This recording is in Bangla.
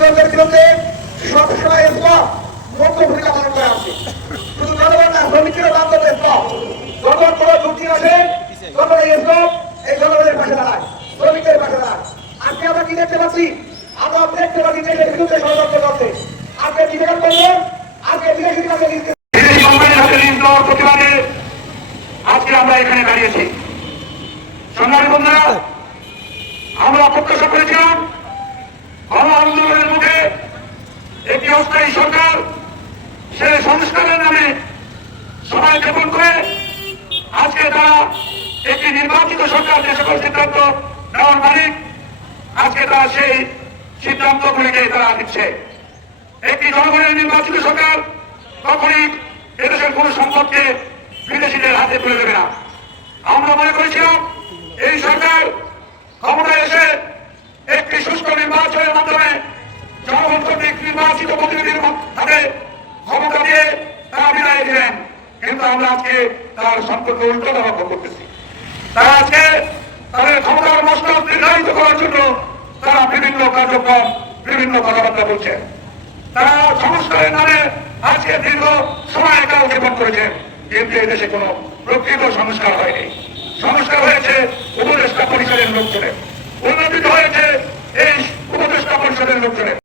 গণতন্ত্রের বিরুদ্ধে সবসময় মুখ্য ভূমিকা পালন করে আসছে। শুধু জনগণ না, শ্রমিকেরও বান্ধব যখন কোনো দুর্নীতি আসে তখন এই জনগণের পাশে দাঁড়ায়, শ্রমিকদের পাশে দাঁড়ায়। আজকে আমরা কি দেখতে পাচ্ছি? আমরা দেখতে পাচ্ছি দেশের বিরুদ্ধে ষড়যন্ত্র করছে। আজকে বিবেচনা করলেন, আজকে বিদেশি কোম্পানির হাতে ঋণ দেওয়ার প্রতিবাদে আজকে আমরা এখানে দাঁড়িয়েছি। সংগ্রামী বন্ধুরা, আমরা প্রত্যাশা করেছিলাম গণ আন্দোলনের মুখে একটি অস্থায়ী সরকার সে সংস্কারের নামে সবাই ক্ষেপণ করে আজকে তারা একটি নির্বাচিত সরকার যে সকল সিদ্ধান্ত নেওয়ার মালিক, আজকে তারা সেই সিদ্ধান্তগুলিকে তারা দিচ্ছে। একটি জনগণের নির্বাচিত সরকার কখনই এদেশের কোন সম্পদকে বিদেশিদের হাতে তুলে দেবে না। আমরা মনে করেছিলাম এই সরকার ক্ষমতায় এসে একটি সুষ্ঠু নির্বাচনের মাধ্যমে জনগণ কর্তৃক নির্বাচিত প্রতিনিধির হাতে ক্ষমতা দিয়ে তারা বিদায় দিলেন, কিন্তু আমরা আজকে তার সম্পর্কে উল্টো লক্ষ্য করতেছি। তারা আজকে তাদের ক্ষমতার মসনদ নির্ধারিত করার জন্য তারা বিভিন্ন কার্যক্রম, বিভিন্ন কথাবার্তা বলছে। তারা সংস্কারের নামে আজকে দীর্ঘ সময় কালক্ষেপণ করেছে, কিন্তু এদেশে কোন প্রকৃত সংস্কার হয়নি। সংস্কার হয়েছে উপদেষ্টা পরিষদের লোকজনের, উন্নতি হয়েছে এই উপদেষ্টা পরিষদের লোকজনের।